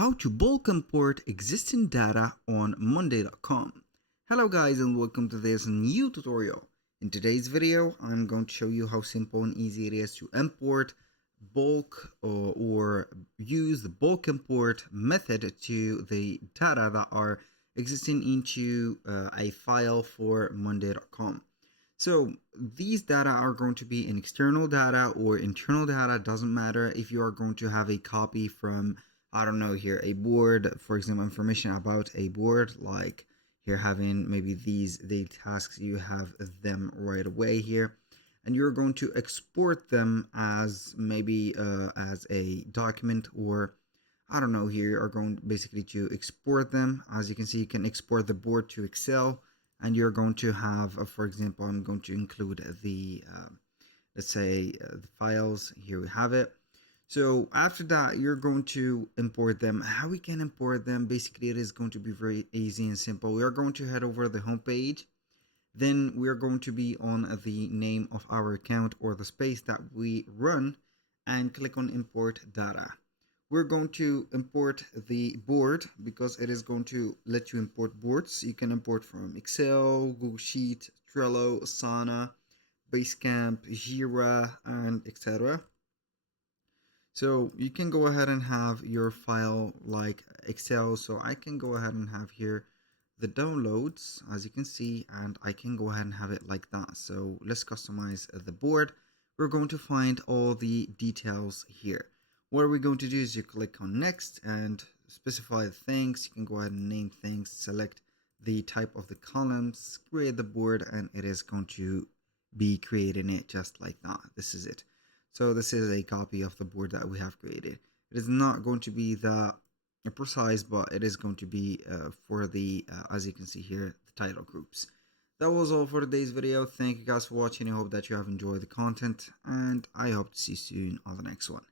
how to bulk import existing data on monday.com. Hello guys and welcome to this new tutorial. In today's video I'm going to show you how simple and easy it is to import bulk or use the bulk import method to the data that are existing into a file for monday.com. So these data are going to be an external data or internal data, doesn't matter. If you are going to have a copy from, I don't know, here a board, for example, information about a board, like here having maybe these data tasks, you have them right away here, and you're going to export them as maybe as a document, or I don't know, here you are going basically to export them. As you can see, you can export the board to Excel, and you're going to have, for example, I'm going to include the, let's say, the files. Here we have it. So after that, you're going to import them. How we can import them, basically, it is going to be very easy and simple. We are going to head over to the home page. Then we are going to be on the name of our account or the space that we run and click on import data. We're going to import the board because it is going to let you import boards. You can import from Excel, Google Sheet, Trello, Asana, Basecamp, Jira, and etc. So you can go ahead and have your file like Excel. So I can go ahead and have here the downloads, as you can see, and I can go ahead and have it like that. So let's customize the board. We're going to find all the details here. What we're going to do is you click on next and specify the things. You can go ahead and name things, select the type of the columns, create the board, and it is going to be creating it just like that. This is it. So this is a copy of the board that we have created. It is not going to be that precise, but it is going to be for the, as you can see here, the title groups. That was all for today's video. Thank you guys for watching. I hope that you have enjoyed the content, and I hope to see you soon on the next one.